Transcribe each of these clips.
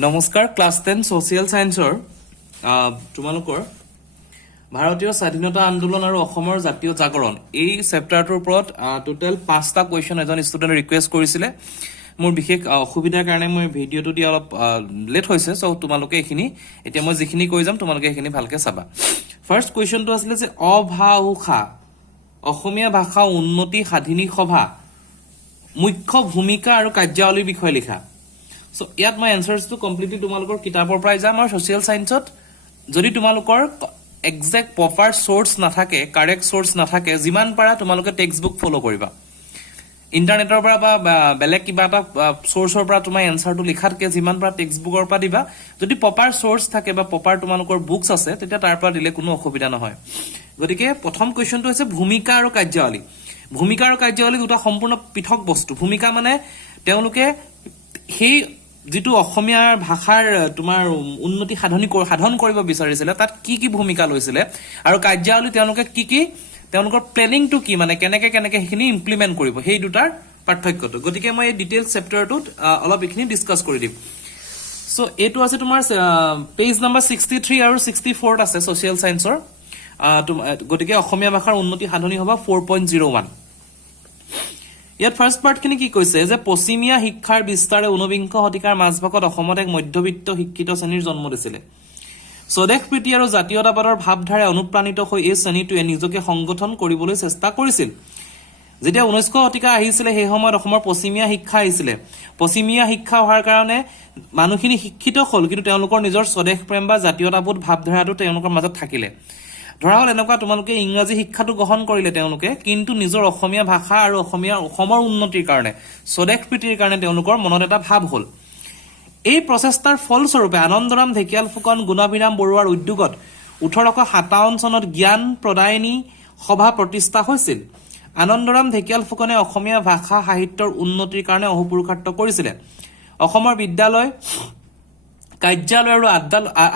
নমস্কাৰ class 10 social সায়েন্সৰ তোমালোকৰ ভাৰতীয় স্বাধীনতা আন্দোলন আৰু অসমৰ জাতীয় জাগৰণ এই চেপ্টাৰটোৰ ওপৰত টোটাল 5টা কোৱেশ্চন এজন ষ্টুডেন্টে ৰিকুৱেষ্ট কৰিছিলে মোৰ বিশেষ অসুবিধাৰ কাৰণে মই ভিডিওটো দি অলপ লেট হৈছে সো তোমালোকে এখিনি এতিয়া মই যিখিনি কৈ যাম তোমালোকে এখিনি ভালকে চাবা ফাৰ্স্ট কোৱেশ্চনটো আছিল যে অভাউখা অসমীয়া ভাষা উন্নতি সাধিনী সভা মুখ্য ভূমিকা আৰু কাৰ্যাৱলীৰ বিষয়ে লিখা So, ইয়াত মই এনসাৰস টু কমপ্লিটলি তোমালোকৰ কিতাপৰ পৰাই যাম আৰু সোশিয়াল সায়েন্সত যদি তোমালোকৰ এক্সাক্ট প্ৰপাৰ সোৰ্স নাথাকে কাৰেক্ট সোৰ্স নাথাকে যিমান পাৰা তোমালোকে টেক্সট বুক ফলো কৰিবা ইন্টাৰনেটৰ পৰা বা বেলেগ কিবা এটা সোৰ্সৰ পৰা তোমাৰ এনসাৰটো লিখাতকে যিমান পাৰা টেক্সট বুকৰ পৰা দিবা যদি প্ৰপাৰ সোৰ্স থাকে বা প্ৰপাৰ তোমালোকৰ বুকস আছে তেতিয়া তাৰ পৰা দিলে কোনো অসুবিধা নহয় গতিকে প্ৰথম কোৱেশ্চনটো হৈছে ভূমিকা আৰু কাৰ্যাৱলী ভূমিকা আৰু কাৰ্যাৱলী দুটা সম্পূৰ্ণ পৃথক বস্তু ভূমিকা মানে তেওঁলোকে সেই যেটো অসমীয়া ভাষাৰ তোমাৰ উন্নতি সাধন কৰিব বিচাৰিছিল তাত কি ভূমিকা লৈছিলে আৰু কাৰ্যাৱলী তেওঁলোকে কি তেওঁলোকৰ প্লেনিংটো কি মানে কেনেকে হেখিনি ইমপ্লিমেন্ট কৰিব সেই দুটাৰ পাৰ্থক্যটো গতিকে মই এই ডিটেইলছ চেপ্টাৰটোত অলপ এখিনি ডিসকাস কৰি দিম সো এটো আছে তোমাৰ পেজ নম্বৰ 63 আৰু 64 ত আছে সোশিয়াল সায়েন্সৰ গতিকে অসমীয়া ভাষাৰ উন্নতি সাধনী হ'ব 4.01 ইয়াত ফাৰ্স্ট পাৰ্ট খিনি কি কৈছে যে পশ্চিমীয়া শিক্ষাৰ বিস্তাৰে 19 শতিকাৰ মাজভাগত অসমত এক মধ্যবিত্ত শিক্ষিত শ্ৰেণীৰ জন্ম দিছিলে স্বদেশ প্ৰীতি আৰু জাতীয়তাবাদৰ ভাৱধাৰা অনুপ্ৰাণিত হৈ এই শ্ৰেণীটোৱে নিজকে সংগঠন কৰিবলৈ চেষ্টা কৰিছিল যেতিয়া 19 শতিকা আহিছিল সেই সময়ত অসমৰ পশ্চিমীয়া শিক্ষা আহিছিল পশ্চিমীয়া শিক্ষা হোৱাৰ কাৰণে মানুহখিনি শিক্ষিত হ'ল কিন্তু তেওঁলোকৰ নিজৰ স্বদেশ প্ৰেম বা জাতীয়তাবোধ ভাৱধাৰাটো তেওঁলোকৰ মাজত থাকিলে ধৰা হল এনেকুৱা তোমালোকে ইংৰাজী শিক্ষাটো গ্ৰহণ কৰিলে তেওঁলোকে কিন্তু নিজৰ অসমীয়া ভাষা আৰু অসমৰ উন্নতিৰ কাৰণে স্বদেশ প্ৰীতিৰ কাৰণে তেওঁলোকৰ মনত এটা ভাৱ হ'ল এই প্ৰচেষ্টাৰ ফলস্বৰূপে আনন্দৰাম ঢেকিয়াল ফুকন গুণাভিৰাম বৰুৱাৰ উদ্যোগত 1857 চনত জ্ঞান প্ৰদায়নী সভা প্ৰতিষ্ঠা হৈছিল আনন্দৰাম ঢেকিয়াল ফুকনে অসমীয়া ভাষা সাহিত্যৰ উন্নতিৰ কাৰণে অহোপুৰুষাৰ্থ কৰিছিল অসমৰ বিদ্যালয় কাৰ্যালয় আৰু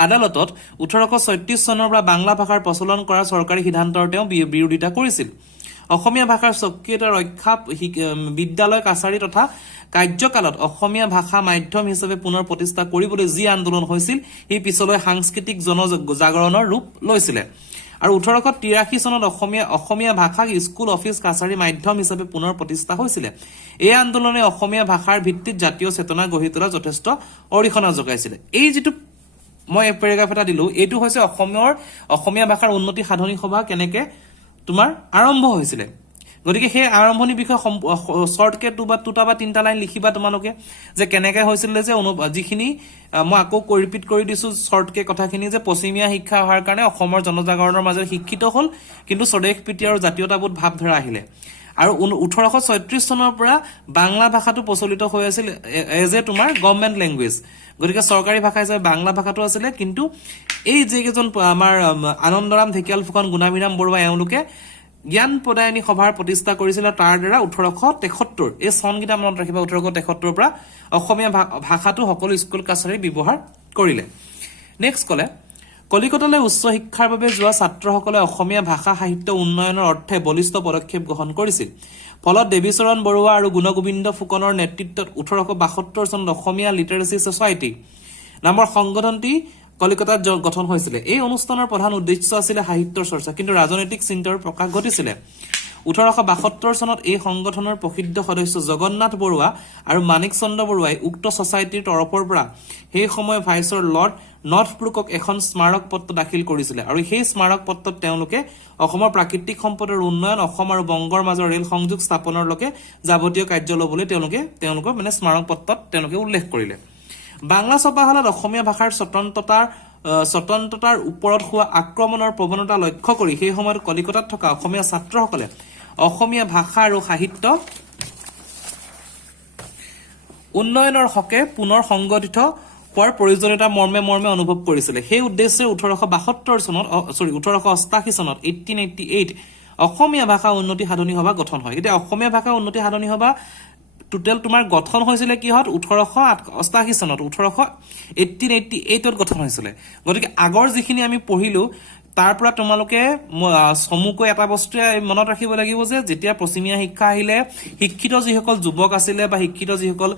আদালতত 1836 চনৰ পৰা বাংলা ভাষাৰ প্ৰচলন কৰা চৰকাৰী সিদ্ধান্তৰ তেওঁ বিৰোধিতা কৰিছিল অসমীয়া ভাষাৰ স্বকীয়তা ৰক্ষা বিদ্যালয় কাছাৰী তথা কাৰ্যকালত অসমীয়া ভাষা মাধ্যম হিচাপে পুনৰ প্ৰতিষ্ঠা কৰিবলৈ যি আন্দোলন হৈছিল এই পিছলৈ সাংস্কৃতিক জনজাগৰণৰ ৰূপ লৈছিল আৰু 1883 চনত অসমীয়া ভাষাক স্কুল অফিচ কাছাৰী মাধ্যম হিচাপে পুনৰ প্ৰতিষ্ঠা হৈছিল এই আন্দোলনে অসমীয়া ভাষাৰ ভিত্তিত জাতীয় চেতনা গঢ়ি তোলা যথেষ্ট অৰিহণা যোগাইছিল এই যেটো মই এক পেৰাগ্ৰাফ এটা দিলো এটো হৈছে অসমীয়া ভাষাৰ উন্নতি সাধনী সভা কেনেকে তোমাৰ আৰম্ভ হৈছিল গতিকে সেই আৰম্ভণি বিষয় শৰ্টকে দুটা বা তিনটা লাইন লিখিবা তোমালোকে যে কেনেকে হৈছিল যে যিখিনি মই আকৌ ৰিপিট কৰি দিছো শৰ্টকে কথাখিনি যে পশ্চিমীয়া শিক্ষা হোৱাৰ কাৰণে অসমৰ জনজাগৰণৰ মাজত শিক্ষিত হ'ল কিন্তু স্বদেশ প্ৰীতি আৰু জাতীয়তাবোধ ভাৱধাৰা আহিলে আৰু 1836 চনৰ পৰা বাংলা ভাষাটো প্ৰচলিত হৈ আছিল এজ এ তোমাৰ গভৰ্নমেন্ট ল্যাঙ্গুৱেজ গতিকে চৰকাৰী ভাষা হিচাপে বাংলা ভাষাটো আছিল কিন্তু এই যে কেজন আমাৰ আনন্দৰাম ঢেকিয়াল ফুকন গুণাভিৰাম বৰুৱা এওঁলোকে জ্ঞান প্ৰদায়নী সভাৰ প্ৰতিষ্ঠা কৰিছিল তাৰ দ্বাৰা 1873 এই চনগিটা মনত ৰাখিবা 1873 পৰা অসমীয়া ভাষাটো সকলো স্কুল কাছাৰী ব্যৱহাৰ কৰিলে নেক্সট কলে কলিকতালৈ উচ্চ শিক্ষাৰ বাবে যোৱা ছাত্ৰসকলে অসমীয়া ভাষা সাহিত্য উন্নয়নৰ অৰ্থে বলিষ্ঠ পদক্ষেপ গ্ৰহণ কৰিছিল ফলত দেৱীচৰণ বৰুৱা আৰু গুণগোবিন্দ ফুকনৰ নেতৃত্বত 1872 চনত অসমীয়া লিটাৰেচি সোসাইটি নামৰ সংগঠনটি কলিকতাত গঠন হৈছিল এই অনুষ্ঠানৰ প্ৰধান উদ্দেশ্য আছিল সাহিত্যৰ চৰ্চা কিন্তু ৰাজনৈতিক চিন্তাৰ প্ৰকাশ ঘটিছিল 1872 চনত এই সংগঠনৰ প্ৰসিদ্ধ সদস্য জগন্নাথ বৰুৱা আৰু মানিক চন্দ্ৰ বৰুৱাই উক্ত সোসাইটিৰ তৰফৰ পৰা সেই সময় ভাইছৰ লৰ্ড নৰ্থব্ৰুকক এখন স্মাৰক পত্ৰ দাখিল কৰিছিল আৰু সেই স্মাৰক পত্ৰত তেওঁলোকে অসমৰ প্ৰাকৃতিক সম্পদৰ উন্নয়ন অসম আৰু বংগৰ মাজৰ ৰেল সংযোগ স্থাপনৰ লকে যাৱতীয় কাৰ্য লবলৈ তেওঁলোকৰ মানে স্মাৰক পত্ৰত তেওঁলোকে উল্লেখ কৰিলে বাংলা সভাহলত অসমীয়া ভাষাৰ স্বতন্ত্ৰতাৰ ওপৰত হোৱা আক্ৰমণৰ প্ৰৱণতা লক্ষ্য কৰি সেই সময়ত কলিকতাত থকা অসমীয়া ছাত্ৰসকলে অসমীয়া ভাষা আৰু সাহিত্য উন্নয়নৰ হকে পুনৰ সংগঠিত হোৱাৰ প্ৰয়োজনীয়তা মৰ্মে অনুভৱ কৰিছিল সেই উদ্দেশ্যে 1882 চনত 1888 চনত 1888 অসমীয়া ভাষা উন্নতি সাধনী সভা গঠন হয় এতিয়া অসমীয়া ভাষা উন্নতি সাধনী সভা টোটাল তোমাৰ গঠন হৈছিল কিহত 1888 চনত 1888 ত গঠন হৈছিল গতিকে আগৰ যিখিনি আমি পঢ়িলো তাৰ পৰা তোমালোকে চমুকৈ এটা বস্তুৱে মনত ৰাখিব লাগিব যে যেতিয়া পশ্চিমীয়া শিক্ষা আহিলে শিক্ষিত যিসকল যুৱক আছিলে বা শিক্ষিত যিসকল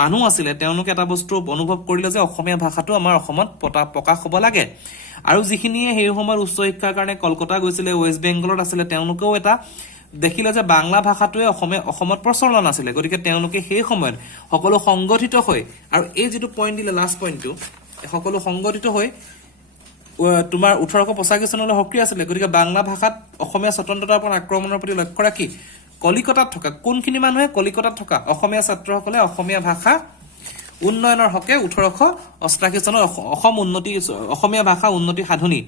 মানুহ আছিলে তেওঁলোকে এটা বস্তু অনুভৱ কৰিলে যে অসমীয়া ভাষাটো আমাৰ অসমত প্ৰকাশ হ'ব লাগে আৰু যিখিনিয়ে সেই সময়ত উচ্চ শিক্ষাৰ কাৰণে কলকাতা গৈছিলে ৱেষ্ট বেংগলত আছিলে তেওঁলোকেও এটা দেখিলে যে বাংলা ভাষাটোৱে অসমত প্ৰচলন আছিলে গতিকে তেওঁলোকে সেই সময়ত সকলো সংগঠিত হৈ আৰু এই যিটো পইণ্ট দিলে লাষ্ট পইণ্টটো সকলো সংগঠিত হৈ তোমাৰ 1885 চনলৈ সক্ৰিয় আছিলে গতিকে বাংলা ভাষাত অসমীয়া স্বতন্ত্ৰতাৰ ওপৰত আক্ৰমণৰ প্ৰতি লক্ষ্য ৰাখি কলিকতাত থকা কোনখিনি মানুহে কলিকতাত থকা অসমীয়া ছাত্ৰসকলে অসমীয়া ভাষা উন্নয়নৰ হকে 1888 চনত অসমীয়া ভাষা উন্নতি সাধনী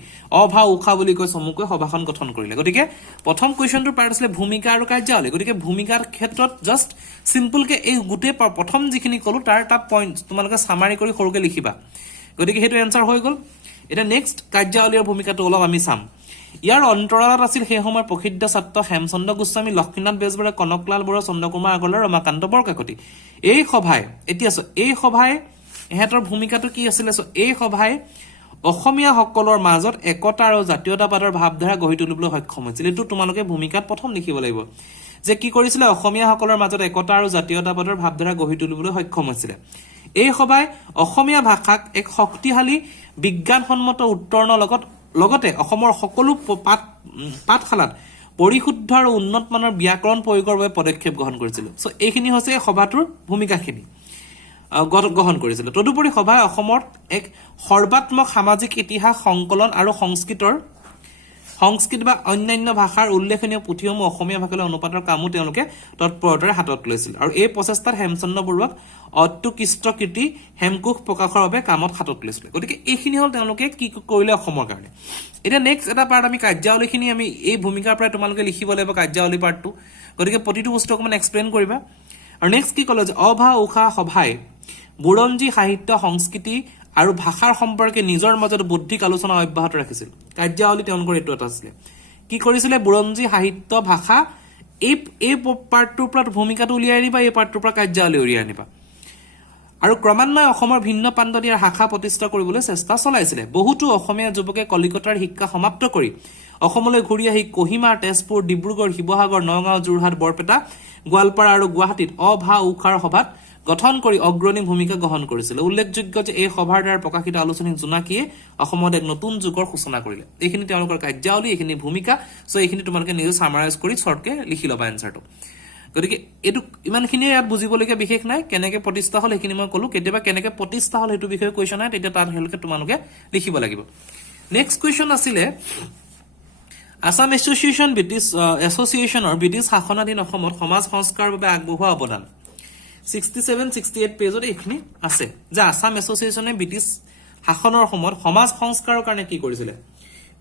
অভা উষা বুলি কৈ চমুকৈ সভাখন গঠন কৰিলে গতিকে প্ৰথম কুৱেশ্যনটোৰ পাৰ্ট আছিলে ভূমিকা আৰু কাৰ্যাৱলী গতিকে ভূমিকাৰ ক্ষেত্ৰত জাষ্ট চিম্পলকে এই গোটেই প্ৰথম যিখিনি ক'লো তাৰ এটা পইণ্ট তোমালোকে সামাৰি কৰি সৰুকে লিখিবা গতিকে সেইটো এনসাৰ হৈ গ'ল এটা নেক্সট কাৰ্যাৱলীৰ ভূমিকাটো অলপ আমি চাম ইয়াৰ অন্তৰালত আছিল সেই সময়ৰ প্ৰসিদ্ধ ছাত্ৰ হেমচন্দ্ৰ গোস্বামী লক্ষ্মীনাথ বেজবৰুৱা কনকলাল বৰুৱা চন্দ্ৰকুমাৰ আগৰৱালা ৰমাকান্ত বৰকাকতি এই সভাই ইহঁতৰ ভূমিকাটো কি আছিলে এই সভাই অসমীয়াসকলৰ মাজত একতা আৰু জাতীয়তাবাদৰ ভাৱধাৰা গঢ়ি তুলিবলৈ সক্ষম হৈছিল এইটো তোমালোকে ভূমিকাত প্ৰথম লিখিব লাগিব যে কি কৰিছিলে অসমীয়াসকলৰ মাজত একতা আৰু জাতীয়তাবাদৰ ভাৱধাৰা গঢ়ি তুলিবলৈ সক্ষম হৈছিলে এই সভাই অসমীয়া ভাষাক এক শক্তিশালী বিজ্ঞানসন্মত উত্তৰণৰ লগতে অসমৰ সকলো পাঠশালাত পৰিশুদ্ধ আৰু উন্নত মানৰ ব্যাকৰণ প্ৰয়োগৰ বাবে পদক্ষেপ গ্ৰহণ কৰিছিল সো এইখিনি হৈছে সভাটোৰ ভূমিকাখিনি গ্ৰহণ কৰিছিল তদুপৰি সভাই অসমৰ এক সৰ্বাত্মক সামাজিক ইতিহাস সংকলন আৰু সংস্কৃত বা অন্যান্য ভাষাৰ উল্লেখনীয় পুথিসমূহ অসমীয়া ভাষালৈ অনুবাদৰ কামো তেওঁলোকে তৎপৰতাৰে হাতত লৈছিল আৰু এই প্ৰচেষ্টাত হেমচন্দ্ৰ বৰুৱাক অত্যুকৃষ্ট কীৰ্তি হেমকোষ প্ৰকাশৰ বাবে কামত হাতত লৈছিল গতিকে এইখিনি হ'ল তেওঁলোকে কি কৰিলে অসমৰ কাৰণে এতিয়া নেক্সট এটা পাৰ্ট আমি কাৰ্যাৱলীখিনি আমি এই ভূমিকাৰ পৰাই তোমালোকে লিখিব লাগিব কাৰ্যাৱলী পাৰ্টটো গতিকে প্ৰতিটো বস্তু অকণমান এক্সপ্লেইন কৰিবা আৰু নেক্সট কি ক'লে যে অভা উষা সভাই বুৰঞ্জী সাহিত্য সংস্কৃতি আৰু ভাষাৰ সম্পৰ্কে নিজৰ মাজত বৌদ্ধিক আলোচনা অব্যাহত ৰাখিছিল কাৰ্যাৱলী তেওঁলোকৰ এইটো এটা আছিলে কি কৰিছিলে বুৰঞ্জী সাহিত্য ভাষা এই পাৰ্টটোৰ পৰা ভূমিকাটো উলিয়াই আনিবা এই পাৰ্টটোৰ পৰা কাৰ্যাৱলী উলিয়াই আনিবা আৰু ক্ৰমান্বয়ে অসমৰ ভিন্ন প্ৰান্তত ইয়াৰ শাখা প্ৰতিষ্ঠা কৰিবলৈ চেষ্টা চলাইছিলে বহুতো অসমীয়া যুৱকে কলিকতাৰ শিক্ষা সমাপ্ত কৰি অসমলৈ ঘূৰি আহি কহিমা তেজপুৰ ডিব্ৰুগড় শিৱসাগৰ নগাঁও যোৰহাট বৰপেটা গোৱালপাৰা আৰু গুৱাহাটীত অভা উষাৰ সভাত গঠন কৰি অগ্ৰণী ভূমিকা গ্ৰহণ কৰিছিল উল্লেখযোগ্য যে এই সভাৰ দ্বাৰা প্ৰকাশিত আলোচনী জোনাকীয়ে অসমত এক নতুন যুগৰ সূচনা কৰিলে এইখিনি তেওঁলোকৰ কাৰ্যাৱলী এইখিনি ভূমিকা সো এইখিনি তোমালোকে নিজে সামাৰাইজ কৰি শৰ্টকে লিখি ল'বা এনসাৰটো গতিকে এইটো ইমানখিনি ইয়াত বুজিবলগীয়া বিশেষ নাই কেনেকে প্ৰতিষ্ঠা হ'ল সেইখিনি মই ক'লো কেতিয়াবা কেনেকে প্ৰতিষ্ঠা হ'ল সেইটো বিষয়ে কুৱেশ্যন আহে তেতিয়া তাত হেলকে তোমালোকে লিখিব লাগিব নেক্সট কুৱেশ্যন আছিলে আসাম এছ'চিয়েশ্যনৰ ব্ৰিটিছ শাসনাধীন অসমত সমাজ সংস্কাৰৰ বাবে আগবঢ়োৱা অৱদান 67-68 পেজত এইখিনি আছে যে আসাম এছ'চিয়েশ্যনে ব্ৰিটিছ শাসনৰ সময়ত সমাজ সংস্কাৰৰ কাৰণে কি কৰিছিলে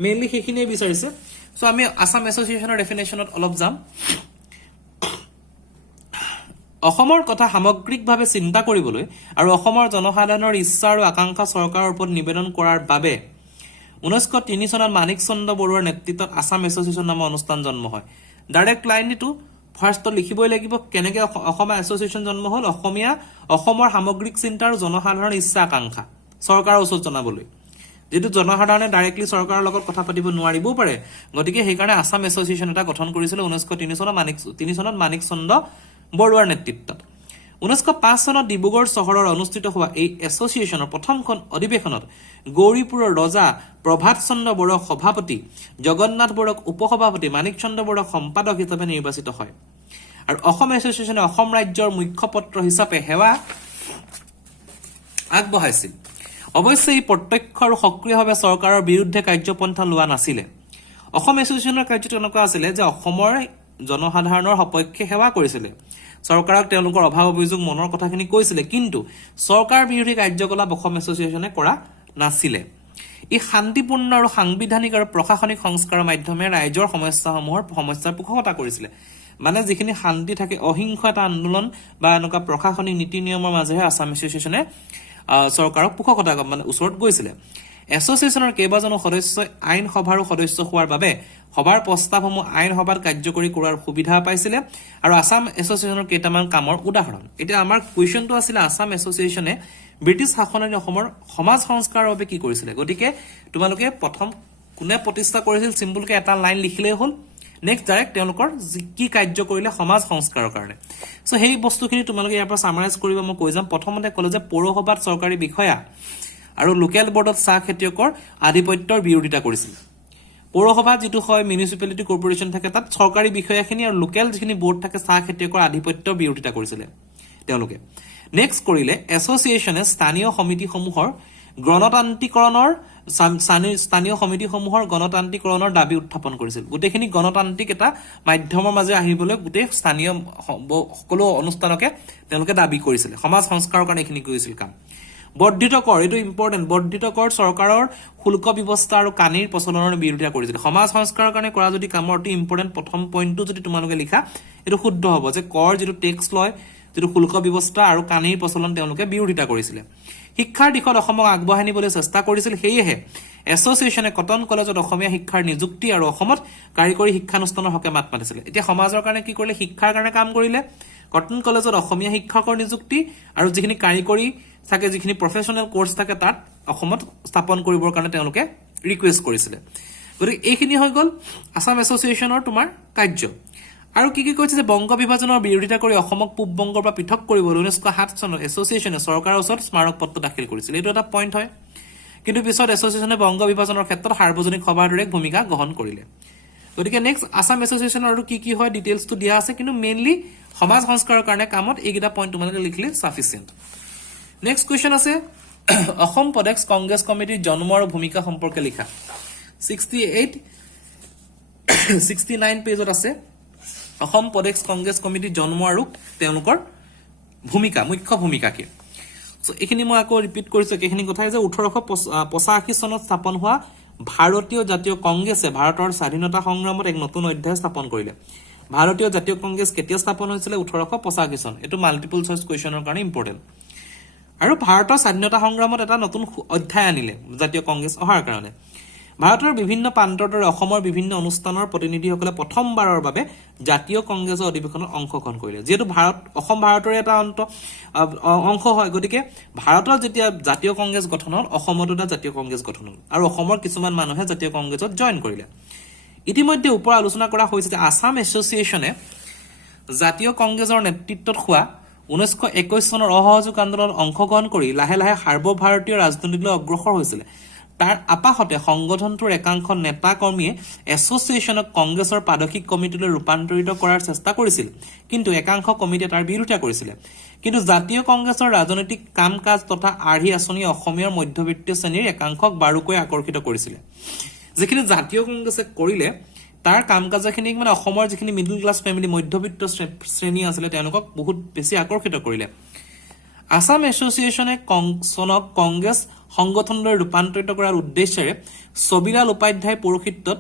মেইনলি সেইখিনিয়ে বিচাৰিছে সো আমি আসাম এছ'চিয়েশ্যনৰ ডেফিনেশ্যনত অলপ যাম অসমৰ কথা সামগ্ৰিকভাৱে চিন্তা কৰিবলৈ আৰু অসমৰ জনসাধাৰণৰ ইচ্ছা আৰু আকাংক্ষা চৰকাৰৰ ওপৰত নিবেদন কৰাৰ বাবে 1903 চনত মানিক চন্দ্ৰ বৰুৱাৰ নেতৃত্বত আসাম এছ'চিয়েশ্যন নামৰ অনুষ্ঠান জন্ম হয় ডাইৰেক্ট লাইন ইটো ফাৰ্ষ্টত লিখিবই লাগিব কেনেকে অসমীয়া এছ'চিয়েশ্যন জন্ম হ'ল অসমৰ সামগ্ৰিক চিন্তা আৰু জনসাধাৰণৰ ইচ্ছা আকাংক্ষা চৰকাৰৰ ওচৰত জনাবলৈ যেটো জনসাধাৰণে ডাইৰেক্টলি চৰকাৰৰ লগত কথা পাতিব নোৱাৰিবও পাৰে গতিকে সেইকাৰণে আসাম এছ'চিয়েশ্যন এটা গঠন কৰিছিল 1903 চনত মানিক চন্দ্ৰ বৰুৱাৰ নেতৃত্বত 1905 চনত ডিব্ৰুগড় চহৰৰ অনুষ্ঠিত হোৱা এই এছ'চিয়েশ্যনৰ প্ৰথমখন অধিৱেশনত গৌৰীপুৰৰ ৰজা প্ৰভাত চন্দ্ৰ বৰুৱাক সভাপতি জগন্নাথ বৰুৱাক উপসভাপতি মানিক চন্দ্ৰ বৰুৱাক সম্পাদক হিচাপে নিৰ্বাচিত হয় আৰু অসম এছ'চিয়েশ্যনে অসম ৰাজ্যৰ মুখ্যপত্ৰ হিচাপে সেৱা আগবঢ়াইছিল অৱশ্যে ই প্ৰত্যক্ষ আৰু সক্ৰিয়ভাৱে চৰকাৰৰ বিৰুদ্ধে কাৰ্যপন্থা লোৱা নাছিলে অসম এছ'চিয়েশ্যনৰ কাৰ্যটো এনেকুৱা আছিলে যে অসমৰ জনসাধাৰণৰ সপক্ষে সেৱা কৰিছিলে চৰকাৰক তেওঁলোকৰ অভাৱ অভিযোগ মনৰ কথাখিনি কৈছিলে কিন্তু চৰকাৰ বিৰোধী কাৰ্যকলাপ অসম এছ'চিয়েশ্যনে কৰা নাছিলে ই শান্তিপূৰ্ণ আৰু সাংবিধানিক আৰু প্ৰশাসনিক সংস্কাৰৰ মাধ্যমে ৰাইজৰ সমস্যাৰ পোষকতা কৰিছিলে মানে যিখিনি শান্তি থাকে অহিংস এটা আন্দোলন বা এনেকুৱা প্ৰশাসনিক নীতি নিয়মৰ মাজেৰে আসাম এছ'চিয়েশ্যনে চৰকাৰক পোষকতা মানে ওচৰত গৈছিলে এছ'চিয়েশ্যনৰ কেইবাজনো সদস্যই আইন সভাৰো সদস্য হোৱাৰ বাবে সভাৰ প্ৰস্তাৱসমূহ আইন সভাত কাৰ্যকৰী কৰাৰ সুবিধা পাইছিলে আৰু আসাম এছ'চিয়েশ্যনৰ কেইটামান কামৰ উদাহৰণ এতিয়া আমাৰ কুৱেশ্যনটো আছিলে আসাম এছ'চিয়েশ্যনে ব্ৰিটিছ শাসনাধীন অসমৰ সমাজ সংস্কাৰৰ বাবে কি কৰিছিলে গতিকে তোমালোকে প্ৰথম কোনে প্ৰতিষ্ঠা কৰিছিল সিম্পলকে এটা লাইন লিখিলেই হ'ল নেক্সট ডাইৰেক্ট তেওঁলোকৰ কি কাৰ্য কৰিলে সমাজ সংস্কাৰৰ কাৰণে সো সেই বস্তুখিনি তোমালোকে ইয়াৰ পৰা সামাৰাইজ কৰিবা মই কৈ যাম প্ৰথমতে ক'লো যে পৌৰসভাত চৰকাৰী বিষয়া আৰু লোকেল বৰ্ডত চাহ খেতিয়কৰ আধিপত্যৰ বিৰোধিতা কৰিছিল পৌৰসভা যেটো হয় মিউনিসিপালিটি কৰ্পোৰেচন থাকে তাত চৰকাৰী বিষয়াখিনি আৰু লোকেল যিখিনি বৰ্ড থাকে চাহ খেতিয়কৰ আধিপত্যৰ বিৰোধিতা কৰিছিল তেওঁলোকে নেক্সট কৰিলে এছ'চিয়েচনে স্থানীয় সমিতিসমূহৰ গণতান্ত্ৰিকৰণৰ দাবী উত্থাপন কৰিছিল গোটেইখিনি গণতান্ত্ৰিক এটা মাধ্যমৰ মাজে আহিবলৈ গোটেই স্থানীয় সকলো অনুষ্ঠানকে তেওঁলোকে দাবী কৰিছিল সমাজ সংস্কাৰৰ কাৰণে এখিনি কৰিছিল কাম বৰ্ধিত কৰ এটো ইম্পৰ্টেন্ট বৰ্ধিত কৰ চৰকাৰৰ শুল্ক ব্যৱস্থা আৰু কানিৰ প্ৰচলনৰ বিৰোধিতা কৰিছিল সমাজ সংস্কাৰৰ কাৰণে কৰা যদি কামৰ অতি ইম্পৰ্টেন্ট প্ৰথম পইণ্টটো যদি তোমালোকে লিখা এটো শুদ্ধ হ'ব যে কৰ যেটো টেক্স লয় যেটো শুল্ক ব্যৱস্থা আৰু কানিৰ প্ৰচলন তেওঁলোকে বিৰোধিতা কৰিছিল শিক্ষাৰ দিশত অসমক আগবঢ়াই নিবলৈ চেষ্টা কৰিছিল সেয়েহে এছ'চিয়েচনে কটন কলেজত অসমীয়া শিক্ষাৰ নিযুক্তি আৰু অসমত কাৰিকৰী শিক্ষানুষ্ঠানৰ হকে মাত মাতিছিল এতিয়া সমাজৰ কাৰণে কি কৰিলে শিক্ষাৰ কাৰণে কাম কৰিলে কটন কলেজত অসমীয়া শিক্ষকৰ নিযুক্তি আৰু যিখিনি কাৰিকৰী থাকে যিখিনি প্ৰফেশনাল কোৰ্স থাকে তাত অসমত স্থাপন কৰিবৰ কাৰণে তেওঁলোকে ৰিকুৱেষ্ট কৰিছিল গতিকে এইখিনি হৈ গ'ল আসাম এছ'চিয়েচনৰ তোমাৰ কাৰ্য আৰু কি কৈছে যে বংগ বিভাজনৰ বিৰোধিতা কৰি অসমক পূব বংগৰ পৰা পৃথক কৰিবলৈ 1907 চনত এছ'চিয়েচনে চৰকাৰৰ ওচৰত স্মাৰক পত্ৰ দাখিল কৰিছিল এইটো এটা পইণ্ট হয় কিন্তু পিছত এছ'চিয়েচনে বংগ বিভাজনৰ ক্ষেত্ৰত সাৰ্বজনিক সভাৰ দৰে ভূমিকা গ্ৰহণ কৰিলে গতিকে নেক্সট আসাম এছ'চিয়েচনৰ আৰু কি হয় ডিটেইলছটো দিয়া আছে কিন্তু মেইনলি সমাজ সংস্কাৰৰ কাৰণে কামত এইকেইটা পইণ্ট তোমালোকে লিখিলে সাফিচিয়েন্ট নেক্সট কুৱেশ্যন আছে অসম প্ৰদেশ কংগ্ৰেছ কমিটিৰ জন্ম আৰু ভূমিকা সম্পৰ্কে লিখা 69 পেজত আছে অসম প্ৰদেশ কংগ্ৰেছ কমিটিৰ জন্ম আৰু তেওঁলোকৰ ভূমিকা মুখ্য ভূমিকা কি সো এইখিনি মই আকৌ ৰিপিট কৰিছো এইখিনি কথাই যে 1885 চনত স্থাপন হোৱা ভাৰতীয় জাতীয় কংগ্ৰেছে ভাৰতৰ স্বাধীনতা সংগ্ৰামত এক নতুন অধ্যায় স্থাপন কৰিলে ভাৰতীয় জাতীয় কংগ্ৰেছ কেতিয়া স্থাপন হৈছিল 1885 চন এটো মাল্টিপল চইচ কুৱেশ্যনৰ কাৰণে ইম্পৰ্টেন্ট আৰু ভাৰতৰ স্বাধীনতা সংগ্ৰামত এটা নতুন অধ্যায় আনিলে জাতীয় কংগ্ৰেছ অহাৰ কাৰণে ভাৰতৰ বিভিন্ন প্ৰান্তৰ দৰে অসমৰ বিভিন্ন অনুষ্ঠানৰ প্ৰতিনিধিসকলে প্ৰথমবাৰৰ বাবে জাতীয় কংগ্ৰেছৰ অধিৱেশনত অংশগ্ৰহণ কৰিলে যেহেতু অসম ভাৰতৰ এটা অংশ হয় গতিকে ভাৰতৰ যেতিয়া জাতীয় কংগ্ৰেছ গঠন হ'ল অসমতো এটা জাতীয় কংগ্ৰেছ গঠন হ'ল আৰু অসমৰ কিছুমান মানুহে জাতীয় কংগ্ৰেছত জইন কৰিলে ইতিমধ্যে ওপৰ আলোচনা কৰা হৈছে যে আসাম এছ'চিয়েচনে জাতীয় কংগ্ৰেছৰ নেতৃত্বত হোৱা 1921 চনৰ অসহযোগ আন্দোলনত অংশগ্ৰহণ কৰি লাহে লাহে সাৰ্বভাৰতীয় ৰাজনীতিলৈ অগ্ৰসৰ হৈছিল তাৰ আপাহতে সংগঠনটোৰ একাংশ নেতা কৰ্মীয়ে এছ'চিয়েচনক কংগ্ৰেছৰ পাদশিক কমিটিলৈ ৰূপান্তৰিত কৰাৰ চেষ্টা কৰিছিল কিন্তু একাংশ কমিটিয়ে তাৰ বিৰোধিতা কৰিছিল কিন্তু জাতীয় কংগ্ৰেছৰ ৰাজনৈতিক কাম কাজ তথা আৰ্হি আঁচনি অসমীয়াৰ মধ্যবিত্ত শ্ৰেণীৰ একাংশক বাৰুকৈ আকৰ্ষিত কৰিছিল যিখিনি জাতীয় কংগ্ৰেছে কৰিলে তাৰ কাম কাজখিনিক মানে অসমৰ যিখিনি মিডল ক্লাছ ফেমিলি মধ্যবিত্ত শ্ৰেণী আছিল তেওঁলোকক বহুত বেছি আকৰ্ষিত কৰিলে আসাম এছ'চিয়েচনে চনক কংগ্ৰেছ সংগঠনলৈ ৰূপান্তৰিত কৰাৰ উদ্দেশ্যেৰে ছবিলাল উপাধ্যায় পৌৰোহিত্যত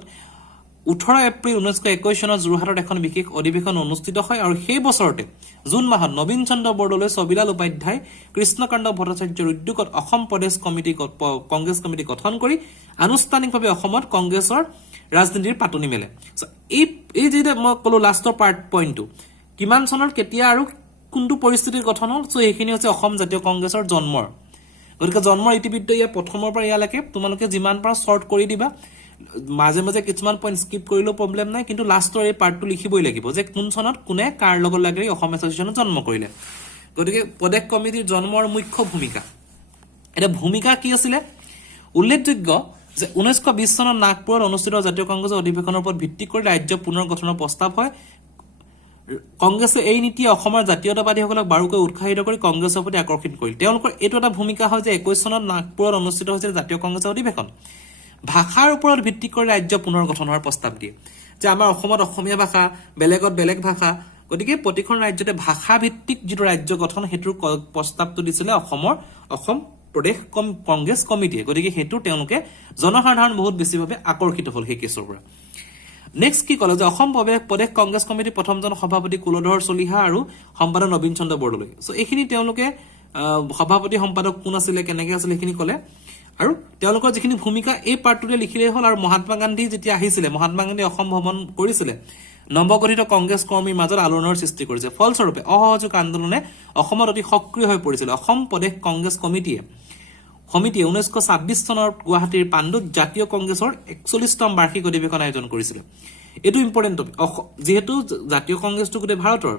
18 এপ্ৰিল 1921 চনত যোৰহাটত এখন বিশেষ অধিৱেশন অনুষ্ঠিত হয় আৰু সেই বছৰতে জুন মাহত নবীন চন্দ্ৰ বৰদলৈ ছবিলাল উপাধ্যায় কৃষ্ণকান্ত ভট্টাচাৰ্যৰ উদ্যোগত অসম প্ৰদেশ কংগ্ৰেছ কমিটি গঠন কৰি আনুষ্ঠানিকভাৱে অসমত কংগ্ৰেছৰ ৰাজনীতিৰ পাতনি মেলে এই যে মই ক'লো লাষ্টৰ পইণ্টটো কিমান চনত কেতিয়া আৰু কোনটো পৰিস্থিতিৰ গঠন হ'ল সো এইখিনি হৈছে অসম জাতীয় কংগ্ৰেছৰ জন্মৰ গতিকে জন্মৰ ইতিবৃত্ত ইয়া প্ৰথমৰ পৰা ইয়ালৈকে তোমালোকে যিমান পাৰা শৰ্ট কৰি দিবা মাজে মাজে কিছুমান পইণ্ট স্কিপ কৰিলেও প্ৰব্লেম নাই কিন্তু লাষ্টৰ এই পাৰ্টটো লিখিবই লাগিব যে কোন চনত কোনে কাৰ লগত লাগি অসম এছ'চিয়েচনত জন্ম কৰিলে গতিকে প্ৰদেশ কমিটিৰ জন্মৰ মুখ্য ভূমিকা এটা ভূমিকা কি আছিলে উল্লেখযোগ্য যে 1920 চনত নাগপুৰত অনুষ্ঠিত জাতীয় কংগ্ৰেছৰ অধিৱেশনৰ ওপৰত ভিত্তি কৰি ৰাজ্য পুনৰ গঠনৰ প্ৰস্তাৱ হয় কংগ্ৰেছে এই নীতিয়ে অসমৰ জাতীয়তাবাদীসকলক বাৰুকৈ উৎসাহিত কৰি কংগ্ৰেছৰ প্ৰতি আকৰ্ষিত কৰিল তেওঁলোকৰ এইটো এটা ভূমিকা হয় যে 21 চনত নাগপুৰত অনুষ্ঠিত হৈছিল জাতীয় কংগ্ৰেছৰ অধিৱেশন ভাষাৰ ওপৰত ভিত্তি কৰি ৰাজ্য পুনৰ গঠন হোৱাৰ প্ৰস্তাৱ দিয়ে যে আমাৰ অসমত অসমীয়া ভাষা বেলেগত বেলেগ ভাষা গতিকে প্ৰতিখন ৰাজ্যতে ভাষা ভিত্তিক যিটো ৰাজ্য গঠন হেতুৰ প্ৰস্তাৱটো দিছিলে অসম প্ৰদেশ কংগ্ৰেছ কমিটিয়ে গতিকে হেতু তেওঁলোকে জনসাধাৰণ বহুত বেছিভাৱে আকৰ্ষিত হ'ল সেই কেছৰ পৰা নেক্সট কি ক'লে যে অসম প্ৰদেশ কংগ্ৰেছ কমিটিৰ প্ৰথমজন সভাপতি কুলধৰ চলিহা আৰু সম্পাদক নবীন চন্দ্ৰ বৰদলৈ সো এইখিনি তেওঁলোকে সভাপতি সম্পাদক কোন আছিলে কেনেকৈ আছিলে এইখিনি ক'লে আৰু তেওঁলোকৰ যিখিনি ভূমিকা এই পাৰ্টটোতে লিখিলেই হ'ল আৰু মহাত্মা গান্ধী যেতিয়া আহিছিলে মহাত্মা গান্ধী অসম ভ্ৰমণ কৰিছিলে নৱগঠিত কংগ্ৰেছ কৰ্মীৰ মাজত আলোড়নৰ সৃষ্টি কৰিছে ফলস্বৰূপে অসহযোগ আন্দোলনে অসমত অতি সক্ৰিয় হৈ পৰিছিল অসম প্ৰদেশ কংগ্ৰেছ কমিটিয়ে সমিতিয়ে 1926 চনৰ গুৱাহাটীৰ পাণ্ডুত জাতীয় কংগ্ৰেছৰ 41তম বাৰ্ষিক অধিৱেশন আয়োজন কৰিছিল এইটো ইম্পৰ্টেণ্ট টপিক যেহেতু জাতীয় কংগ্ৰেছটো গোটেই ভাৰতৰ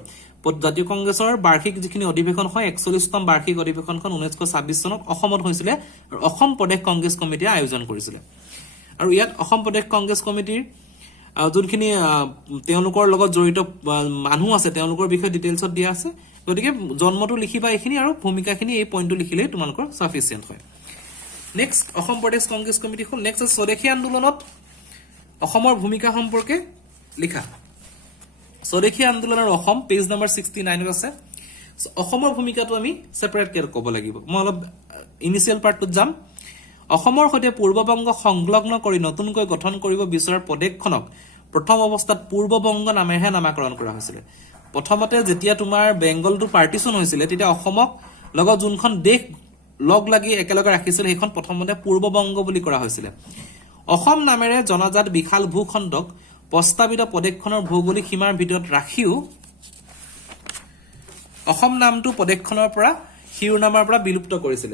জাতীয় কংগ্ৰেছৰ বাৰ্ষিক যিখিনি অধিৱেশন হয় 41তম বাৰ্ষিক অধিৱেশনখন 1926 চনত অসমত হৈছিল আৰু অসম প্ৰদেশ কংগ্ৰেছ কমিটিয়ে আয়োজন কৰিছিল আৰু ইয়াত অসম প্ৰদেশ কংগ্ৰেছ কমিটিৰ যোনখিনি তেওঁলোকৰ লগত জড়িত মানুহ আছে তেওঁলোকৰ বিষয়ে ডিটেইলছত দিয়া আছে গতিকে জন্মটো লিখিবা এইখিনি আৰু ভূমিকাখিনি এই পইণ্টটো লিখিলে তোমালোকৰ সাফিচিয়েন্ট হয় নেক্সট অসম প্ৰদেশ কংগ্ৰেছ কমিটি হ'ল নেক্সট স্বদেশী আন্দোলনত অসমৰ ভূমিকা সম্পৰ্কে লিখা স্বদেশী আন্দোলনৰ অসম পেজ নম্বৰ 69 আছে অসমৰ ভূমিকাটো আমি সেপাৰেটকে ক'ব লাগিব মই অলপ ইনিশিয়েল পাৰ্টটোত যাম অসমৰ সৈতে পূৰ্ববংগ সংলগ্ন কৰি নতুনকৈ গঠন কৰিব বিচৰা প্ৰদেশখনক প্ৰথম অৱস্থাত পূৰ্ববংগ নামেৰে নামকৰণ কৰা হৈছিল প্ৰথমতে যেতিয়া তোমাৰ বেংগলটো পাৰ্টিশন হৈছিল তেতিয়া অসমক লগত যোনখন দেশ লগ লাগি একেলগে ৰাখিছিল সেইখন প্ৰথমতে পূৰ্ববংগ বুলি কৰা হৈছিল অসম নামেৰে জনজাত বিশাল ভূখণ্ডক প্ৰস্তাৱিত প্ৰদেশখনৰ ভৌগোলিক সীমাৰ ভিতৰত ৰাখিও অসম নামটো প্ৰদেশখনৰ পৰা শিৰোনামাৰ পৰা বিলুপ্ত কৰিছিল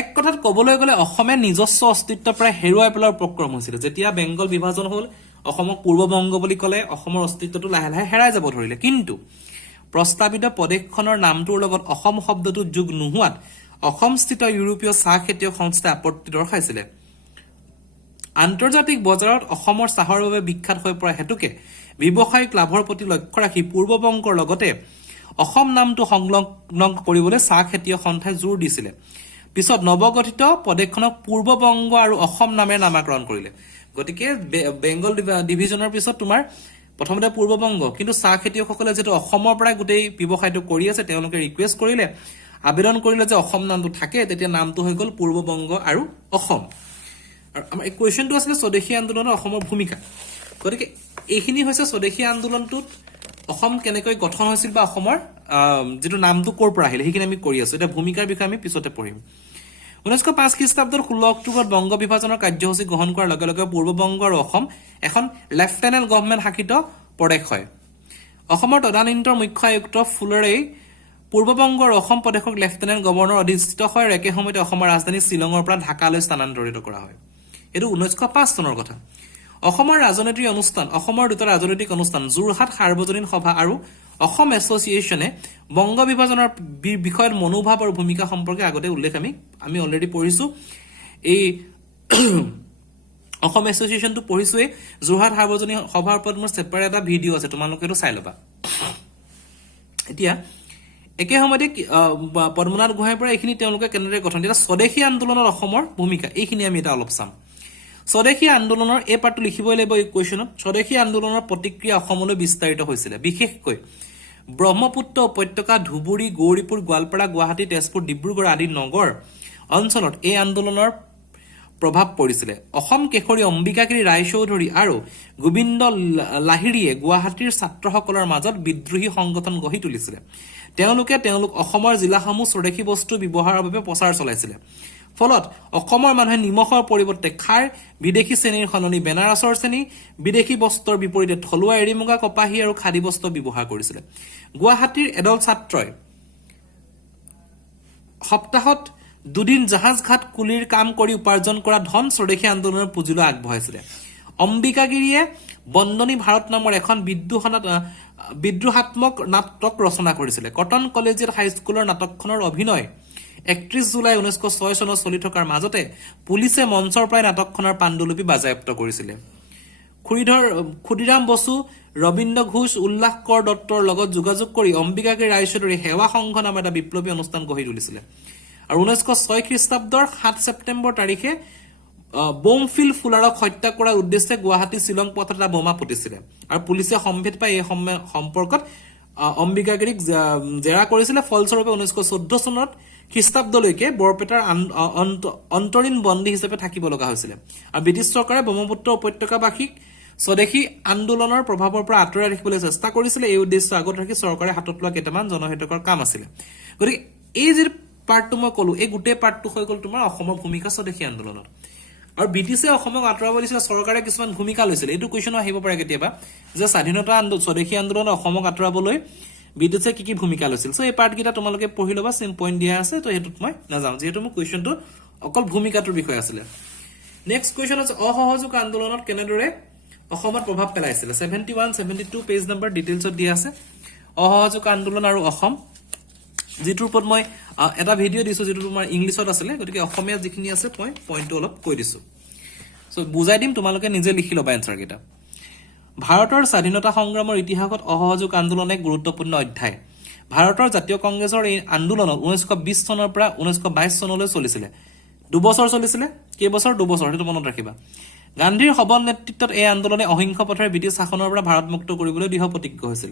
এক কথাত ক'বলৈ গ'লে অসমে নিজস্ব অস্তিত্ব প্ৰায় হেৰুৱাই পেলোৱাৰ উপক্ৰম হৈছিল যেতিয়া বেংগল বিভাজন হ'ল অসমক পূৰ্ববংগ বুলি ক'লে অসমৰ অস্তিত্বটো লাহে লাহে হেৰাই যাব ধৰিলে কিন্তু প্ৰস্তাৱিত প্ৰদেশখনৰ নামটোৰ লগত অসম শব্দটো যোগ নোহোৱাত অসমস্থিত ইউৰোপীয় চাহ খেতিয়ক সংস্থাই আপত্তি দৰ্শাইছিল আন্তৰ্জাতিক বজাৰত অসমৰ চাহৰ বাবে বিখ্যাত হৈ পৰা হেতুকে ব্যৱসায়িক লাভৰ প্ৰতি লক্ষ্য ৰাখি পূৰ্ববংগৰ লগতে অসম নামটো সংলগ্ন কৰিবলৈ চাহ খেতিয়ক সন্থাই জোৰ দিছিল পিছত নৱগঠিত প্ৰদেশখনক পূৰ্ববংগ আৰু অসম নামেৰে নামকৰণ কৰিলে গতিকে বেংগল ডিভিজনৰ পিছত তোমাৰ প্ৰথমতে পূৰ্ববংগ কিন্তু চাহ খেতিয়কসকলে যেটো অসমৰ পৰা গোটেই ব্যৱসায়টো কৰি আছে তেওঁলোকে ৰিকুৱেষ্ট কৰিলে আবেদন কৰিলে যে অসম নামটো থাকে তেতিয়া নামটো হৈ গ'ল পূৰ্ববংগ আৰু অসম আৰু আমাৰ এই কোৱেশ্চনটো আছিল স্বদেশী আন্দোলনৰ অসমৰ ভূমিকা গতিকে এইখিনি হৈছে স্বদেশী আন্দোলনটোত অসম কেনেকৈ গঠন হৈছিল বা অসমৰ যেটো নামটো ক'ৰ পৰা আহিলে সেইখিনি আমি কৰি আছো এটা ভূমিকাৰ বিষয়ে আমি পিছতে পঢ়িম 1905 খ্ৰীষ্টাব্দৰ 16 অক্টোবৰত বংগ বিভাজনৰ কাৰ্যসূচী গ্ৰহণ কৰাৰ লগে লগে পূৰ্ববংগ আৰু অসম এখন লেফটেনেণ্ট গভৰ্ণমেণ্ট শাসিত প্ৰদেশ হয় অসমৰ তদানীন্তৰ মুখ্য আয়ুক্ত ফুলেৰেই পূৰ্ববংগ আৰু অসম প্ৰদেশক লেফটেনেণ্ট গভৰ্ণৰ অধিষ্ঠিত হয় আৰু একে সময়তে অসমৰ ৰাজধানী শ্বিলঙৰ পৰা ঢাকালৈ স্থানান্তৰিত কৰা হয় এইটো 1905 চনৰ কথা অসমৰ ৰাজনৈতিক অনুষ্ঠান অসমৰ দুটা ৰাজনৈতিক অনুষ্ঠান যোৰহাট সাৰ্বজনীন সভা আৰু অসম এছ'চিয়েশ্যনে বংগ বিভাজনৰ বিষয়ত মনোভাৱ আৰু ভূমিকা সম্পৰ্কে আগতে উল্লেখ আমি অলৰেডি পঢ়িছো এই অসম এছ'চিয়েশ্যনটো পঢ়িছোৱে যোৰহাট সাৰ্বজনীন সভাৰ ওপৰত মোৰ সেপাৰেট এটা ভিডিঅ' আছে তোমালোকে এইটো চাই ল'বা এতিয়া একে সময়তে পদ্মনাথ গোহাঁইৰ পৰা এইখিনি তেওঁলোকে কেনেদৰে গঠন দিলে স্বদেশী আন্দোলনৰ অসমৰ ভূমিকা এইখিনি আমি এটা অলপ চাম স্বদেশী আন্দোলনৰ এই পাৰ্টটো লিখিবই লাগিব এই কুৱেশ্যনত স্বদেশী আন্দোলনৰ প্ৰতিক্ৰিয়া অসমলৈ বিস্তাৰিত হৈছিল বিশেষকৈ ব্ৰহ্মপুত্ৰ উপত্যকা ধুবুৰী গৌৰীপুৰ গোৱালপাৰা গুৱাহাটী তেজপুৰ ডিব্ৰুগড় আদি নগৰ অঞ্চলত এই আন্দোলনৰ প্ৰভাৱ পৰিছিল অসম কেশৰী অম্বিকাগিৰি ৰায়চৌধুৰী আৰু গোবিন্দ লাহিৰীয়ে গুৱাহাটীৰ ছাত্ৰসকলৰ মাজত বিদ্ৰোহী সংগঠন গঢ়ি তুলিছিল তেওঁলোক অসমৰ জিলাসমূহ স্বদেশী বস্তু ব্যৱহাৰৰ বাবে প্ৰচাৰ চলাইছিল ফলত অসমৰ মানুহে নিমখৰ পৰিৱৰ্তে খাৰ বিদেশী শ্ৰেণীৰ সলনি বেনাৰসৰ শ্ৰেণী বিদেশী বস্ত্ৰৰ বিপৰীতে থলুৱা এৰিমুগা কপাহী আৰু খাদী বস্ত্ৰ ব্যৱহাৰ কৰিছিল গুৱাহাটীৰ এডল ছাত্ৰই সপ্তাহত দুদিন জাহাজ ঘাট কুলিৰ কাম কৰি উপাৰ্জন কৰা ধন স্বদেশী আন্দোলনৰ পুঁজিলৈ আগবঢ়াইছিল অম্বিকাগিৰিয়ে বন্দনী ভাৰত নামৰ এখন বিদ্ৰোহাত্মক নাটক ৰচনা কৰিছিল কটন কলেজিয়েট হাইস্কুলৰ নাটকখনৰ অভিনয় 31 জুলাই 1906 চনত চলি থকাৰ মাজতে পুলিচে মঞ্চৰ পৰাই নাটকখনৰ পাণ্ডুলিপি বাজেয়াপ্ত কৰিছিল ক্ষুদিৰাম বসু ৰবীন্দ্ৰ ঘোষ উল্লাস কৰ দত্তৰ লগত যোগাযোগ কৰি অম্বিকাগিৰি ৰায়চৌধুৰী সেৱা সংঘ নামৰ এটা বিপ্লৱী অনুষ্ঠান গঢ়ি তুলিছিল আৰু 1906 খ্ৰীষ্টাব্দৰ 7 ছেপ্টেম্বৰ তাৰিখে বোমফিল ফুলাৰক হত্যা কৰাৰ উদ্দেশ্যে গুৱাহাটী শ্বিলং পথত এটা বোমা ফুটিছিল আৰু পুলিচে সম্ভেদ পাই এই সম্পৰ্কত অম্বিকাগিৰিক জেৰা কৰিছিল ফলস্বৰূপে 1914 চনত খ্ৰীষ্টাব্দলৈকে বৰপেটাৰ অন্তৰীণ বন্দী হিচাপে থাকিব লগা হৈছিল আৰু ব্ৰিটিছ চৰকাৰে ব্ৰহ্মপুত্ৰ উপত্যকাবাসীক স্বদেশী আন্দোলনৰ প্ৰভাৱৰ পৰা আঁতৰাই ৰাখিবলৈ চেষ্টা কৰিছিল এই উদ্দেশ্য আগত ৰাখি চৰকাৰে হাতত লোৱা কেইটামান জনহিতকৰ কাম আছিল গতিকে এই যে পাৰ্টটো মই ক'লো এই গোটেই পাৰ্টটো হৈ গ'ল তোমাৰ অসমৰ ভূমিকা স্বদেশী আন্দোলনত আৰু ব্ৰিটিছে অসমক আঁতৰাব দিছিল চৰকাৰে কিছুমান ভূমিকা লৈছিল এইটো কুৱেশ্যনো আহিব পাৰে কেতিয়াবা যে স্বাধীনতা স্বদেশী আন্দোলনত অসমক আঁতৰাবলৈ বিদ্যুৎে কি ভূমিকা লৈছিল সো এই পাৰ্ট গিটা তোমালোকে পঢ়ি লবা সেম পইণ্ট দিয়া আছে তো হেতুত মই নাযাওঁ যেহেতু মোৰ কোৱেশ্চনটো অকল ভূমিকাটোৰ বিষয় আছিল নেক্সট কোৱেশ্চন আছে অসহযোগ আন্দোলনত কেনেদৰে অসমত প্ৰভাৱ পেলাইছিল 71 72 পেজ নম্বৰ ডিটেইলছত দিয়া আছে অসহযোগ আন্দোলন আৰু অসম যেটোৰ ওপৰত মই এটা ভিডিও দিছো যেটো তোমাৰ ইংলিছত আছিল গতিকে অসমীয়া যিখিনি আছে মই পইণ্টটো অলপ কৈ দিছো সো বুজাই দিম তোমালোকে নিজে লিখি লবা এনসাৰ গিটা ভাৰতৰ স্বাধীনতা সংগ্ৰামৰ ইতিহাসত অসহযোগ আন্দোলন এক গুৰুত্বপূৰ্ণ অধ্যায় ভাৰতৰ জাতীয় কংগ্ৰেছৰ এই আন্দোলন 1920 চনৰ পৰা 1922 চনলৈ চলিছিল দুবছৰ চলিছিল কেইবছৰ দুবছৰ হেতু মনত ৰাখিবা গান্ধীৰ সবল নেতৃত্বত এই আন্দোলনে অহিংস পথেৰে ব্ৰিটিছ শাসনৰ পৰা ভাৰত মুক্ত কৰিবলৈ দৃঢ় প্ৰতিজ্ঞ হৈছিল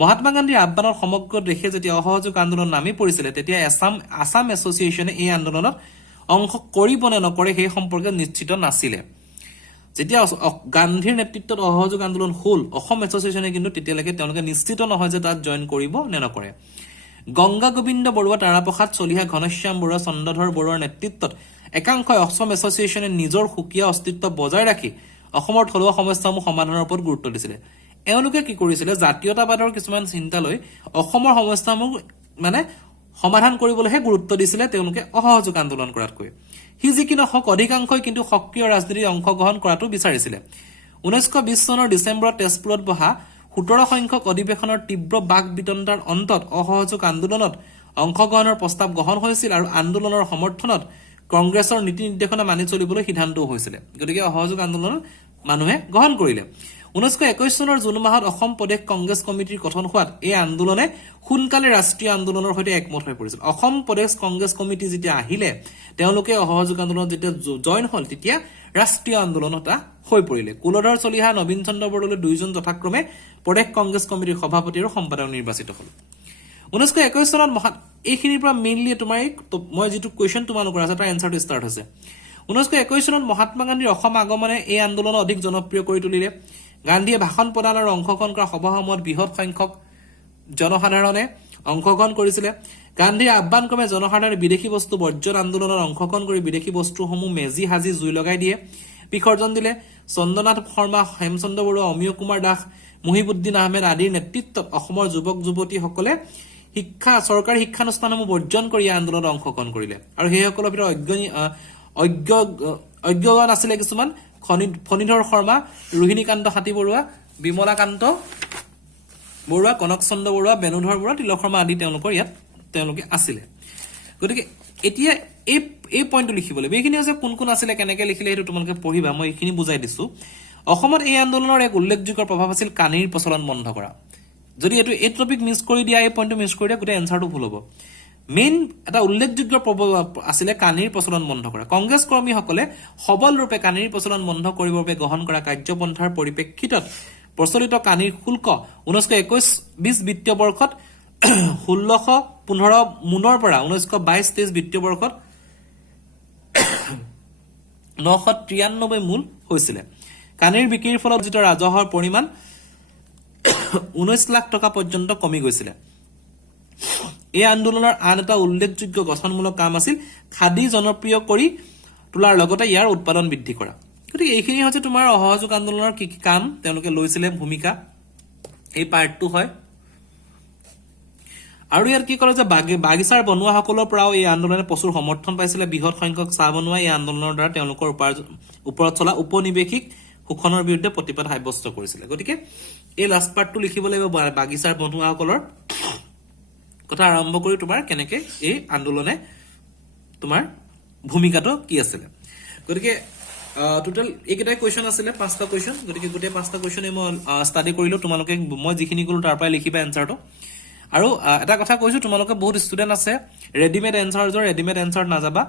মহাত্মা গান্ধীৰ আহ্বানত সমগ্ৰ দেশে যেতিয়া অসহযোগ আন্দোলন নামি পৰিছিল তেতিয়া আসাম এছ'চিয়েশ্যনে এই আন্দোলনত অংশ কৰিব নে নকৰে সেই সম্পৰ্কে নিশ্চিত নাছিলে যেতিয়া গান্ধীৰ নেতৃত্বত অসহযোগ আন্দোলন হল অসম এছ'চিয়েশ্যনে কিন্তু তেতিয়ালৈকে তেওঁলোকে নিশ্চিত নহয় যে তাত জয়েন কৰিব নে নকৰে গংগা গোবিন্দ বৰুৱা তাৰাপ্ৰসাদ চলিহা ঘনশ্যাম বৰুৱা চন্দ্ৰধৰ বৰুৱাৰ নেতৃত্বত একাংশই অসম এছ'চিয়েশ্যনে নিজৰ সুকীয়া অস্তিত্ব বজাই ৰাখি অসমৰ থলুৱা সমস্যাসমূহ সমাধানৰ ওপৰত গুৰুত্ব দিছিল এওঁলোকে কি কৰিছিল জাতীয়তাবাদৰ কিছুমান চিন্তা লৈ অসমৰ সমস্যাসমূহ মানে সমাধান কৰিবলৈহে গুৰুত্ব দিছিল তেওঁলোকে অসহযোগ আন্দোলন কৰাতকৈ হি যি কি নহওক অধিকাংশই কিন্তু সক্ৰিয় ৰাজনীতিত অংশগ্ৰহণ কৰাটো বিচাৰিছিল 1920 চনৰ ডিচেম্বৰত তেজপুৰত বহা 17 সংখ্যক অধিৱেশনৰ তীব্ৰ বাক বিতণ্ডাৰ অন্তত অসহযোগ আন্দোলনত অংশগ্ৰহণৰ প্ৰস্তাৱ গ্ৰহণ হৈছিল আৰু আন্দোলনৰ সমৰ্থনত কংগ্ৰেছৰ নীতি নিৰ্দেশনা মানি চলিবলৈ সিদ্ধান্ত হৈছিল গতিকে অসহযোগ আন্দোলন মানুহে গ্ৰহণ কৰিলে 1921 চনৰ জুন মাহত অসম প্ৰদেশ কংগ্ৰেছ কমিটিৰ গঠন হোৱাত এই আন্দোলনে সোনকালে ৰাষ্ট্ৰীয় আন্দোলনৰ সৈতে একমত হৈ পৰিছিল অসম প্ৰদেশ কংগ্ৰেছ কমিটি যেতিয়া আহিলে তেওঁলোকে অসহযোগ আন্দোলনত যেতিয়া জয়েন হল তেতিয়া ৰাষ্ট্ৰীয় আন্দোলন এটা হৈ পৰিলে কুলধৰ চলিহা নবীন চন্দ্ৰ বৰদলৈ দুইজন যথাক্ৰমে প্ৰদেশ কংগ্ৰেছ কমিটিৰ সভাপতি আৰু সম্পাদক নিৰ্বাচিত হল 1921 চনত এইখিনিৰ পৰা মেইনলি তোমাৰ মই যেটো কোৱেশ্চন তোমালোকৰ আছে তাৰ এনসাৰটো ষ্টাৰ্ট হৈছে 1921 চনত মহাত্মা গান্ধীৰ অসম আগমনে এই আন্দোলন অধিক জনপ্ৰিয় কৰি তুলিলে গান্ধীয়ে ভাষণ প্ৰদান আৰু অংশগ্ৰহণ কৰা সভাসমূহত বৃহৎ সংখ্যক জনসাধাৰণে অংশগ্ৰহণ কৰিছিল গান্ধীৰ আহ্বান ক্ৰমে জনসাধাৰণে বিদেশী বস্তু বৰ্জন আন্দোলনত অংশগ্ৰহণ কৰি বিদেশী বস্তুসমূহ মেজি সাজি জুই লগাই দিয়ে বিসৰ্জন দিলে চন্দ্ৰনাথ শৰ্মা হেমচন্দ্ৰ বৰুৱা অমিয় কুমাৰ দাস মুহিবুদ্দিন আহমেদ আদিৰ নেতৃত্বত অসমৰ যুৱক যুৱতীসকলে চৰকাৰী শিক্ষানুষ্ঠানসমূহ বৰ্জন কৰি আন্দোলনত অংশগ্ৰহণ কৰিলে আৰু সেইসকলৰ ভিতৰত অজ্ঞগণ আছিলে কিছুমান ফণীধৰ শৰ্মা ৰোহিণীকান্ত হাতী বৰুৱা বিমলাকান্ত বৰুৱা কনক চন্দ্ৰ বৰুৱা বেণুধৰ বৰুৱা তিলক শৰ্মা আদি তেওঁলোকে আছিলে গতিকে এতিয়া এই পইণ্টটো লিখিব লাগিব এইখিনি হৈছে কোন কোন আছিলে কেনেকে লিখিলে সেইটো তোমালোকে পঢ়িবা মই এইখিনি বুজাই দিছো অসমত এই আন্দোলনৰ এক উল্লেখযোগ্য প্ৰভাৱ আছিল কানিৰ প্ৰচলন বন্ধ কৰা যদি এই টপিক মিছ কৰি দিয়া এই পইণ্টটো মিছ কৰি দিয়া গোটেই এনসাৰটো ভুল হ'ব মেইন এটা উল্লেখযোগ্য প্ৰভাৱ আছিলে কানিৰ প্ৰচলন বন্ধ কৰা কংগ্ৰেছ কৰ্মীসকলে সবল ৰূপে কানিৰ প্ৰচলন বন্ধ কৰিবৰ বাবে গ্ৰহণ কৰা কাৰ্যপন্থাৰ পৰিপ্ৰেক্ষিতত প্ৰচলিত কানিৰ শুল্ক 1921-20 বিত্তীয় বৰ্ষত 1615 মুনৰ পৰা 1922-23 বিত্তীয় বৰ্ষত 993 মূল হৈছিল কানিৰ বিক্ৰীৰ ফলত অৰ্জিত ৰাজহৰ পৰিমাণ 19 লাখ টকা পৰ্যন্ত কমি গৈছিল এই আন্দোলনৰ আন এটা উল্লেখযোগ্য গঠনমূলক কাম আছিল খাদী জনপ্ৰিয় কৰি তোলাৰ লগতে ইয়াৰ উৎপাদন বৃদ্ধি কৰা গতিকে এইখিনি হৈছে তোমাৰ অসহযোগ আন্দোলনৰ কি কি কাম তেওঁলোকে লৈছিলে ভূমিকা এই পাৰ্টটো হয় আৰু ইয়াৰ কি কৰে যে বাগিচাৰ বনুৱাসকলৰ পৰাও এই আন্দোলনে প্ৰচুৰ সমৰ্থন পাইছিলে বৃহৎ সংখ্যক চাহ বনুৱা এই আন্দোলনৰ দ্বাৰা তেওঁলোকৰ ওপৰত চলা উপনিৱেশিক শোষণৰ বিৰুদ্ধে প্ৰতিবাদ সাব্যস্ত কৰিছিলে গতিকে এই লাষ্ট পাৰ্টটো লিখিব লাগিব বাগিচাৰ বনুৱাসকলৰ কথা আৰম্ভ কৰি তোমাৰ কেনেকে এই আন্দোলনে তোমাৰ ভূমিকাটো কি আছিলে গতিকে টোটাল এইকেইটাই কোৱেশ্চন আছিলে 5টা কোৱেশ্চন গতিকে গোটেই 5টা কোৱেশ্চনে মই ষ্টাডি কৰিলো তোমালোকে মই যিখিনি কলো তাৰ পৰাই লিখিবা এনসাৰটো আৰু এটা কথা কৈছো তোমালোকে বহুত ষ্টুডেন্ট আছে ৰেডিমেড এনসাৰ নাযাবা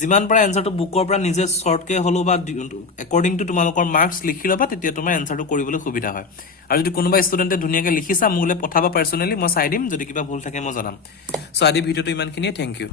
যিমান পৰা এনসাৰটো বুকৰ পৰা নিজে শৰ্টকে হলো বা একৰ্ডিং টু তোমালোকৰ মাৰ্কস লিখি লবা তেতিয়া তোমাৰ এনসাৰটো কৰিবলৈ সুবিধা হয় আৰু যদি কোনোবা ষ্টুডেন্টে ধুনীয়াকৈ লিখিছা মোলে পঠাবা পাৰ্সোনালি মই চাই দিম যদি কিবা ভুল থাকে মই জনাম সো আদি ভিডিওটো ইমানখিনিয়ে থ্যাংক ইউ